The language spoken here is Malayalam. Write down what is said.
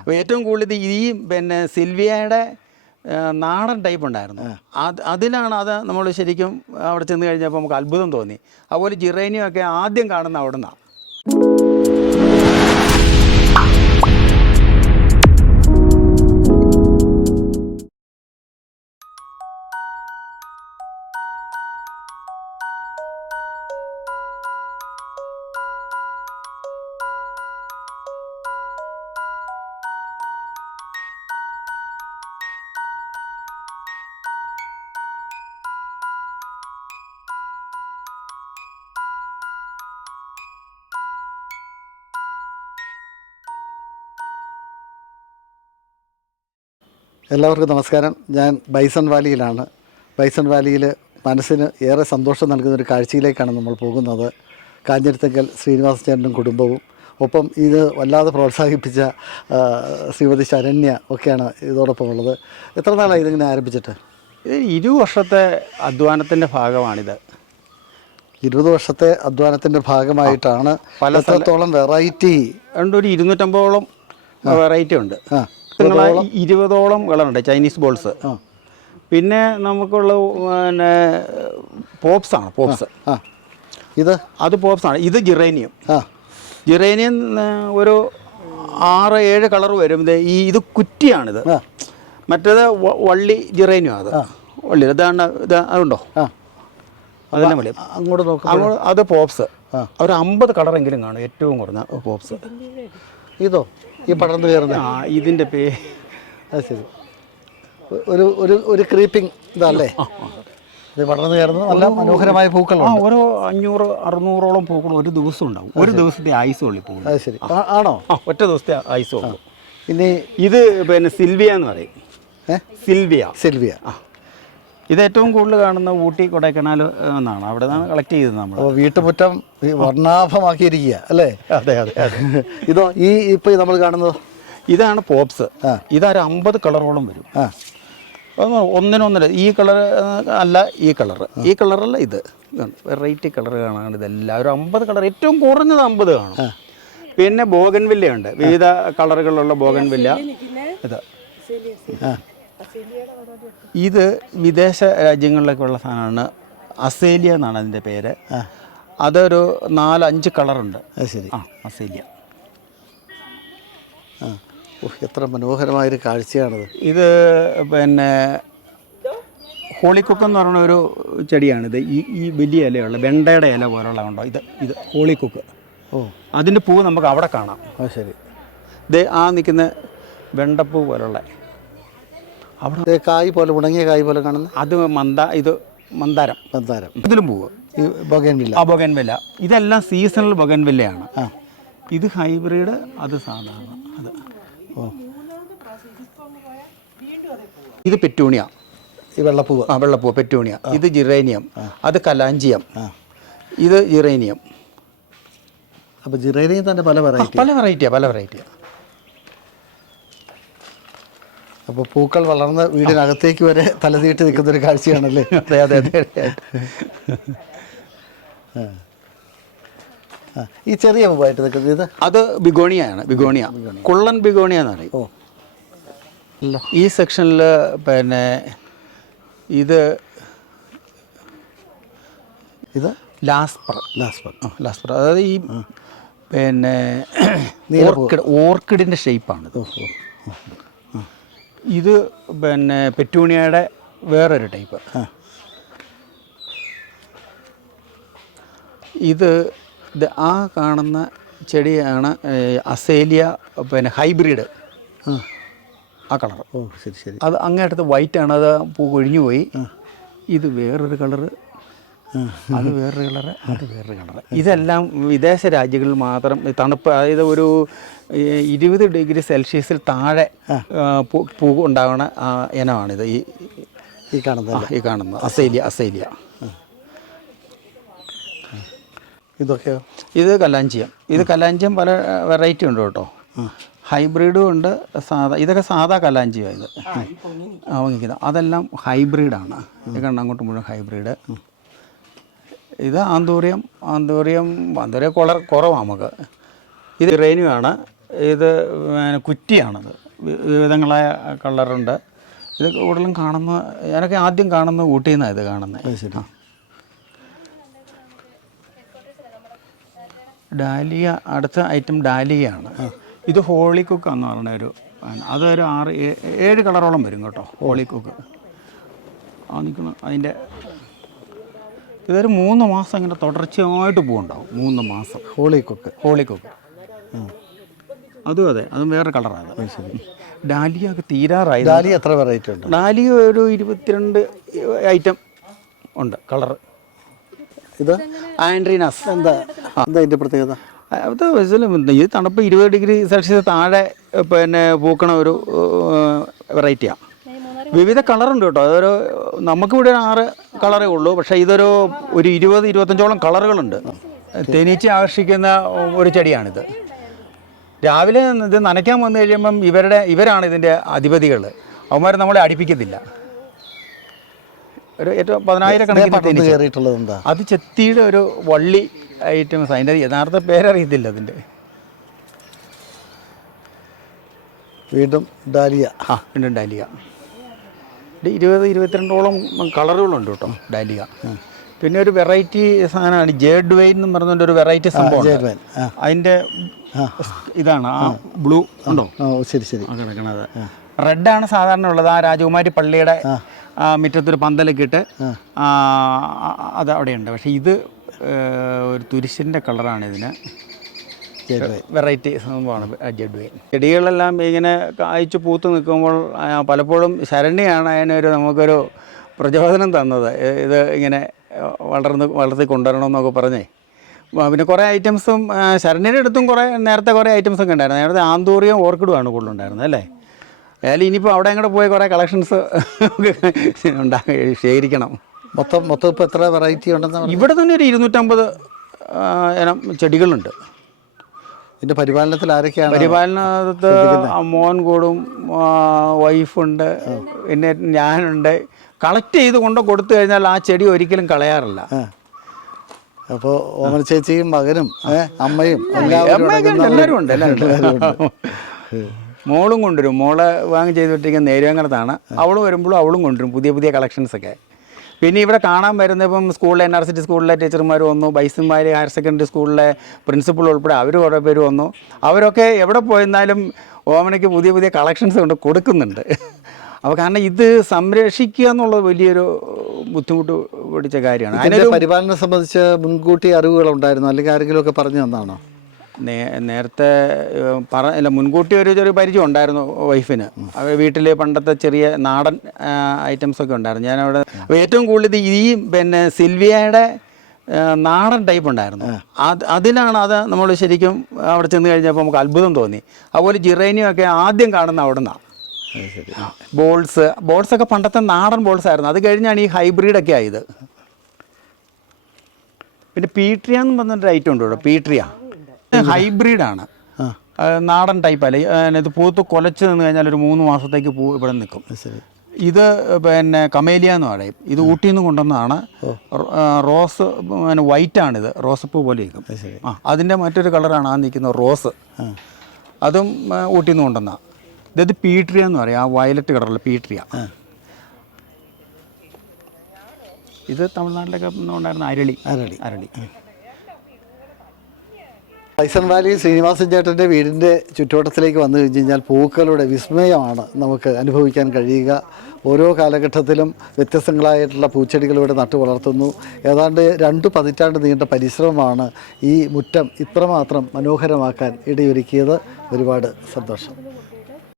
അപ്പോൾ ഏറ്റവും കൂടുതൽ ഈ പിന്നെ സിൽവിയയുടെ നാടൻ ടൈപ്പ് ഉണ്ടായിരുന്നു. അത് അതിലാണ് അത് നമ്മൾ ശരിക്കും അവിടെ ചെന്ന് കഴിഞ്ഞപ്പോൾ നമുക്ക് അത്ഭുതം തോന്നി. അതുപോലെ ജിറേനിയൊക്കെ ആദ്യം കാണുന്ന അവിടെ നിന്നാണ് എല്ലാവർക്കും നമസ്കാരം. ഞാൻ ബൈസൺ വാലിയിലാണ്. ബൈസൺ വാലിയിൽ മനസ്സിന് ഏറെ സന്തോഷം നൽകുന്ന ഒരു കാഴ്ചയിലേക്കാണ് നമ്മൾ പോകുന്നത്. കാഞ്ഞിരത്തങ്കൽ ശ്രീനിവാസ ചേട്ടനും കുടുംബവും. ഒപ്പം ഇത് വല്ലാതെ പ്രോത്സാഹിപ്പിച്ച ശ്രീമതി ശരണ്യ ഒക്കെയാണ് ഇതോടൊപ്പം ഉള്ളത്. എത്ര നാളായി ഇതിങ്ങനെ ആരംഭിച്ചിട്ട്? ഇത് ഇരു വർഷത്തെ അധ്വാനത്തിന്റെ ഭാഗമാണിത്. ഇരുപത് വർഷത്തെ അധ്വാനത്തിന്റെ ഭാഗമായിട്ടാണ് പല എത്രത്തോളം വെറൈറ്റി ഉണ്ട് ഒരു ഇരുന്നൂറ്റമ്പതോളം വെറൈറ്റി ഉണ്ട്. ആ. നിങ്ങളെ ഇരുപതോളം കളറുണ്ട് ചൈനീസ് ബോൾസ് പിന്നെ നമുക്കുള്ള പിന്നെ പോപ്സ് ആണ് പോപ്സ് ഇത്? അത് പോപ്സ് ആണ്. ഇത് ജിറേനിയം ജിറേനിയം ഒരു ആറ് ഏഴ് കളർ വരും. ഇത് ഈ ഇത് കുറ്റിയാണിത്. മറ്റേത് വള്ളി ജിറേനിയം അത്. വള്ളി ഇതാണ് ഇത് അതുണ്ടോ? ആ. അതെല്ലാം വള്ളി. അങ്ങോട്ട് നോക്കാം. അങ്ങോട്ട് അത് പോപ്സ് ആ. ഒരു അമ്പത് കളറെങ്കിലും കാണും ഏറ്റവും കുറഞ്ഞ പോപ്സ് ഇതോ? ഈ പടർന്നു കയറുന്നത്. ആ ഇതിന്റെ പേ അത് ശരി. ഒരു ഒരു ഒരു ക്രീപ്പിംഗ് ഇതല്ലേ? ഇത് പടർന്നു കയറുന്നത് നല്ല മനോഹരമായ പൂക്കളാണ് ഓരോ അഞ്ഞൂറ് അറുന്നൂറോളം പൂക്കൾ ഒരു ദിവസം ഉണ്ടാവും ഒരു ദിവസത്തെ ആയുസ് ഉള്ളി പോകും അത് ശരി. ആണോ? ആ ഒറ്റ ദിവസത്തെ ആയുസ് ഉള്ളൂ. ഇനി ഇത് പിന്നെ സിൽവിയ എന്ന് പറയും. സിൽവിയ. സിൽവിയ. സിൽവിയ ഇത് ഏറ്റവും കൂടുതൽ കാണുന്ന ഊട്ടി കൊടൈക്കനാൽ എന്നാണ്. അവിടെ നിന്നാണ് കളക്ട് ചെയ്തത് നമ്മൾ അപ്പോൾ വീട്ടുമുറ്റം വർണാഭമാക്കിയിരിക്കുക അല്ലേ? അതെ അതെ അതെ. ഇതോ ഈ ഇപ്പോൾ നമ്മൾ കാണുന്നത്? ഇതാണ് പോപ്സ്. ഇതൊരു അമ്പത് കളറോളം വരും. ഒന്നിനൊന്നില്ല ഒന്നിനൊന്നര ഈ കളർ അല്ല ഈ കളർ ഈ കളറല്ല ഇത്. വെറൈറ്റി കളർ കാണാൻ ഇതെല്ലാം. ഒരു അമ്പത് കളർ ഏറ്റവും കുറഞ്ഞത് അമ്പത് കാണും. പിന്നെ ബോഗൻവില്ല ഉണ്ട്. വിവിധ കളറുകളുള്ള ബോഗൻവില്ല. ഇത്. ഇത് വിദേശ രാജ്യങ്ങളിലേക്കുള്ള സാധനമാണ്. അസേലിയ എന്നാണ് അതിന്റെ പേര്. അതൊരു നാലഞ്ച് കളറുണ്ട്. ശരി. ആ അസേലിയ. ആ. എത്ര മനോഹരമായൊരു കാഴ്ചയാണത്. ഇത് പിന്നെ ഹോളിക്കുക്ക് എന്ന് പറയുന്ന ഒരു ചെടിയാണിത്. ഈ ഈ വലിയ ഇലയുള്ള വെണ്ടയുടെ ഇല പോലുള്ള ഉണ്ടോ ഇത്? ഇത് ഹോളിക്കുക്ക്. ഓ. അതിന്റെ പൂവ് നമുക്ക് അവിടെ കാണാം. ശരി. ഇത് ആ നിൽക്കുന്ന വെണ്ടപ്പൂ പോലുള്ള അവിടെ കായ് പോലെ ഉണങ്ങിയ കായ് പോലെ കാണുന്നത് അത് മന്ദ ഇത് മന്ദാരം. മന്ദാരം. ഇതിലും പൂവ് ഈ ബൊഗൻവില്ല. ആ ബൊഗൻവില്ല. ഇതെല്ലാം സീസണൽ ബൊഗൻവില്ലയാണ്. ആ. ഇത് ഹൈബ്രിഡ് അത് സാധാരണ. അത്. ഓ. ഇത് പെറ്റൂണിയ. ഈ വെള്ളപ്പൂവ്. ആ വെള്ളപ്പൂവ് പെറ്റൂണിയ. ഇത് ജിറേനിയം. അത് കലാഞ്ചിയം. ഇത് ജിറേനിയം. അപ്പോൾ ജിറേനിയം തന്നെ പല വെറൈറ്റി പല വെറൈറ്റിയാണ് പല വെറൈറ്റിയാ അപ്പോൾ പൂക്കൾ വളർന്ന് വീടിനകത്തേക്ക് വരെ തലതീട്ട് നിൽക്കുന്ന ഒരു കാഴ്ചയാണല്ലേ? അതെ അതെ അതെ. ഈ ചെറിയ പൂവായിട്ട് നിൽക്കുന്നത് ഇത്? അത് ബിഗോണിയാണ് ബിഗോണിയ. കുള്ളൻ ബിഗോണിയ എന്ന് പറയും ഓ. അല്ല ഈ സെക്ഷനിൽ പിന്നെ ഇത് ഇത്? ലാസ്പർ. ലാസ്പർ. ലാസ്പർ. അതായത് ഈ പിന്നെ ഓർക്കിഡ് ഓർക്കിഡിന്റെ ഷേപ്പാണിത്. ഇത് പിന്നെ പെറ്റൂണിയയുടെ വേറൊരു ടൈപ്പ്. ഇത് ഇത് ആ കാണുന്ന ചെടിയാണ് അസേലിയ പിന്നെ ഹൈബ്രിഡ്. ആ. കളർ ഓ ശരി ശരി. അത് അങ്ങേട്ടത്ത് വൈറ്റ് ആണ് അത് പൂ കൊഴിഞ്ഞു പോയി ഇത് വേറൊരു കളറ്. അത് വേറൊരു കളറ് അത് വേറൊരു കളറ്. ഇതെല്ലാം വിദേശ രാജ്യങ്ങളിൽ മാത്രം തണുപ്പ് അതായത് ഒരു ഇരുപത് ഡിഗ്രി സെൽഷ്യസിൽ താഴെ പൂ ഉണ്ടാകുന്ന ഇനമാണിത്. ഈ ഈ കാണുന്നത് ഈ കാണുന്നത്. Azalea azalea. ഇതൊക്കെയോ? ഇത് കലാഞ്ചിയം. ഇത് കലാഞ്ചിയം പല വെറൈറ്റി ഉണ്ട് കേട്ടോ. ഹൈബ്രിഡും ഉണ്ട് സാധാ ഇതൊക്കെ സാധാ കലാഞ്ചിയാണ് ഇത്. വാങ്ങിക്കുന്നത് അതെല്ലാം ഹൈബ്രിഡാണ് ഇത് കണ്ട അങ്ങോട്ട് മുഴുവൻ ഹൈബ്രിഡ് ഇത് ആന്തൂറിയം ആന്തൂറിയം ആന്തൂറിയം കുളർ കുറവാണ് നമുക്ക്. ഇത് റേനുവാണ് ഇത് പിന്നെ കുറ്റിയാണത്. വിവിധങ്ങളായ കളറുണ്ട്. ഇത് കൂടുതലും കാണുന്ന ഞാനൊക്കെ ആദ്യം കാണുന്ന ഊട്ടിയിൽ നിന്നാണ് ഇത് കാണുന്നത് ശരി. ഡാലിയ അടുത്ത ഐറ്റം ഡാലിയയാണ്. ഇത് ഹോളി കുക്ക് എന്ന് പറഞ്ഞ ഒരു. അതൊരു ആറ് ഏഴ് കളറോളം വരും കേട്ടോ ഹോളി കുക്ക്. ആ നിൽക്കണം. അതിന്റെ ഇതൊരു മൂന്ന് മാസം ഇങ്ങനെ തുടർച്ചയായിട്ട് പൂവുണ്ടാവും. മൂന്ന് മാസം. ഹോളി കൊക്ക് ഹോളി കൊക്ക് അതും അതെ. അതും വേറെ കളറാണ് ഡാലിയ ഒക്കെ തീരാറായി. ഡാലിയ എത്ര വെറൈറ്റി ഉണ്ട്? ഡാലിയ ഒരു ഇരുപത്തിരണ്ട് ഐറ്റം ഉണ്ട്. കളർ ഇത്? ആൻഡ്രീനാസ്. എന്താ? എന്താ ഇതിന്റെ പ്രത്യേകത? അത് വെച്ചാൽ ഈ തണുപ്പ് ഇരുപത് ഡിഗ്രി സെൽഷ്യസ് താഴെ പിന്നെ പൂക്കണ ഒരു വെറൈറ്റിയാണ് വിവിധ കളറുണ്ട് കേട്ടോ. അതൊരു നമുക്കിവിടെ ആറ് കളറേ ഉള്ളൂ. പക്ഷേ ഇതൊരു ഒരു ഇരുപത് ഇരുപത്തഞ്ചോളം കളറുകളുണ്ട്. തേനീച്ച ആകർഷിക്കുന്ന ഒരു ചെടിയാണിത്. രാവിലെ ഇത് നനയ്ക്കാൻ വന്നു കഴിയുമ്പം ഇവരുടെ ഇവരാണ് ഇതിന്റെ അധിപതികൾ. അവന്മാർ നമ്മളെ അടിപ്പിക്കുന്നില്ല ഒരു ഏറ്റവും പതിനായിരക്കണക്കിന് കയറിയിട്ടുള്ളത് എന്താ? അത് ചെത്തിയുടെ ഒരു വള്ളി ഐറ്റംസ്. അതിന്റെ യഥാർത്ഥ പേരറിയത്തില്ല അതിന്റെ. വീണ്ടും ഡാലിയ. ആ വീണ്ടും ഡാലിയ. ഇരുപത് ഇരുപത്തിരണ്ടോളം കളറുകളുണ്ട് കേട്ടോ ഡാലിയ പിന്നെ ഒരു വെറൈറ്റി സാധനമാണ് ജേഡ് വെയിൻ എന്ന് പറഞ്ഞ ഒരു വെറൈറ്റി സംഭവം അതിന്റെ ഇതാണ് ആ ബ്ലൂ ഉണ്ടോ? ശരി ശരി. കിടക്കണത് റെഡാണ് സാധാരണ ഉള്ളത്. ആ രാജകുമാരി പള്ളിയുടെ മുറ്റത്തൊരു പന്തലൊക്കെ ഇട്ട് അത് അവിടെയുണ്ട്. പക്ഷേ ഇത് ഒരു തുരിശിന്റെ കളറാണ് ഇതിന്. വെറൈറ്റി സംഭവമാണ് ജഡ്വൈൻ ചെടികളെല്ലാം ഇങ്ങനെ കായ്ച്ചു പൂത്ത് നിൽക്കുമ്പോൾ പലപ്പോഴും ശരണ്യാണ് അതിനൊരു നമുക്കൊരു പ്രചോദനം തന്നത്. ഇത് ഇങ്ങനെ വളർന്ന് വളർത്തി കൊണ്ടുവരണമെന്നൊക്കെ പറഞ്ഞേ. പിന്നെ കുറേ ഐറ്റംസും ശരണ്യയുടെ അടുത്തും കുറേ നേരത്തെ കുറേ ഐറ്റംസ് ഒക്കെ ഉണ്ടായിരുന്നു. നേരത്തെ ആന്തൂറിയും ഓർക്കിഡുമാണ് കൂടുതലുണ്ടായിരുന്നത് അല്ലേ? ഏതായാലും ഇനിയിപ്പോൾ അവിടെ അങ്ങോട്ട് പോയി കുറേ കളക്ഷൻസ് ഉണ്ടാക്കി ശേഖരിക്കണം. മൊത്തം മൊത്തം ഇപ്പോൾ എത്ര വെറൈറ്റി ഉണ്ടെന്ന് ഇവിടെ തന്നെ ഒരു ഇരുന്നൂറ്റമ്പത് ഇനം ചെടികളുണ്ട്. ഇതിന്റെ പരിപാലനത്തിൽ ആരൊക്കെയാണ് പരിപാലനത്ത് മോൻ കൂടും വൈഫുണ്ട് പിന്നെ ഞാനുണ്ട്. കളക്ട് ചെയ്ത് കൊണ്ട് കൊടുത്തു കഴിഞ്ഞാൽ ആ ചെടി ഒരിക്കലും കളയാറില്ല. അപ്പോൾ ഓമന ചേച്ചിയും മകനും അമ്മയും എല്ലാവരും ഉണ്ട്, മോളും കൊണ്ടുവരും. മോളെ വാങ്ങി ചെയ്തിട്ടിരിക്കുന്ന നേരുവങ്കരത്താണ് അവളും വരുമ്പോഴും അവളും കൊണ്ടുവരും. പുതിയ പുതിയ കളക്ഷൻസ് ഒക്കെ പിന്നെ ഇവിടെ കാണാൻ വരുന്ന ഇപ്പം സ്കൂളിലെ എൻ ആർ സിറ്റി സ്കൂളിലെ ടീച്ചർമാർ വന്നു ബൈസന്മാർ ഹയർ സെക്കൻഡറി സ്കൂളിലെ പ്രിൻസിപ്പൾ ഉൾപ്പെടെ അവർ കുറേ പേര് വന്നു. അവരൊക്കെ എവിടെ പോയിരുന്നാലും ഓമനയ്ക്ക് പുതിയ പുതിയ കളക്ഷൻസ് കൊണ്ട് കൊടുക്കുന്നുണ്ട്. അപ്പോൾ കാരണം ഇത് സംരക്ഷിക്കുക എന്നുള്ളത് വലിയൊരു ബുദ്ധിമുട്ട് പിടിച്ച കാര്യമാണ്. അതിന്റെ പരിപാലനം സംബന്ധിച്ച് മുൻകൂട്ടി അറിവുകൾ ഉണ്ടായിരുന്നു അല്ലെങ്കിൽ ആരെങ്കിലും ഒക്കെ പറഞ്ഞു തന്നാണോ? നേരത്തെ പറ അല്ല മുൻകൂട്ടി ഒരു ചെറിയ പരിചയം ഉണ്ടായിരുന്നു വൈഫിന്. വീട്ടിലെ വീട്ടിൽ പണ്ടത്തെ ചെറിയ നാടൻ ഐറ്റംസ് ഒക്കെ ഉണ്ടായിരുന്നു. ഞാനവിടെ അവിടെ ഏറ്റവും കൂടുതൽ ഈ പിന്നെ സിൽവിയയുടെ നാടൻ ടൈപ്പ് ഉണ്ടായിരുന്നു. അത് അതിലാണ് അത് നമ്മൾ ശരിക്കും അവിടെ ചെന്ന് കഴിഞ്ഞപ്പോൾ നമുക്ക് അത്ഭുതം തോന്നി. അതുപോലെ ജിറേനിയും ഒക്കെ ആദ്യം കാണുന്ന അവിടെ നിന്നാണ് ബോൾസ് ബോൾസ് ഒക്കെ പണ്ടത്തെ നാടൻ ബോൾസ് ആയിരുന്നു. അത് കഴിഞ്ഞാണ് ഈ ഹൈബ്രിഡൊക്കെ ആയത്. പിന്നെ പീട്രിയ എന്ന് പറഞ്ഞൊരു ഐറ്റം ഉണ്ട് കേട്ടോ പീട്രിയ. ഹൈബ്രിഡാണ്. നാടൻ ടൈപ്പ് അല്ല? അതിനകത്ത് ഇത് പൂത്ത് കൊലച്ച് നിന്ന് കഴിഞ്ഞാൽ ഒരു മൂന്ന് മാസത്തേക്ക് പൂ ഇവിടെ നിൽക്കും. ഇത് പിന്നെ കമേലിയ എന്ന് പറയും. ഇത് ഊട്ടിയിൽ നിന്ന് കൊണ്ടുവന്നതാണ്. റോസ് പിന്നെ വൈറ്റ് ആണിത് റോസപ്പൂ പോലെ ഇരിക്കും. ആ അതിന്റെ മറ്റൊരു കളറാണ് ആ നിൽക്കുന്ന റോസ്. അതും ഊട്ടിയിൽ നിന്ന് കൊണ്ടുവന്ന. ഇത് പീട്രിയ എന്ന് പറയും. ആ വയലറ്റ് കളറുള്ള പീട്രിയ. ഇത് തമിഴ്നാട്ടിലൊക്കെ ഉണ്ടായിരുന്ന അരളി. അരളി. അരളി. പൈസൺ വാലി ശ്രീനിവാസൻ ചേട്ടന്റെ വീടിന്റെ ചുറ്റുവട്ടത്തിലേക്ക് വന്നു കഴിഞ്ഞ് കഴിഞ്ഞാൽ പൂക്കളുടെ വിസ്മയമാണ് നമുക്ക് അനുഭവിക്കാൻ കഴിയുക. ഓരോ കാലഘട്ടത്തിലും വ്യത്യസ്തങ്ങളായിട്ടുള്ള പൂച്ചെടികൾ ഇവിടെ നട്ടു വളർത്തുന്നു. ഏതാണ്ട് രണ്ട് പതിറ്റാണ്ട് നീണ്ട പരിശ്രമമാണ് ഈ മുറ്റം ഇത്രമാത്രം മനോഹരമാക്കാൻ ഇടയൊരുക്കിയത്. ഒരുപാട് സന്തോഷം.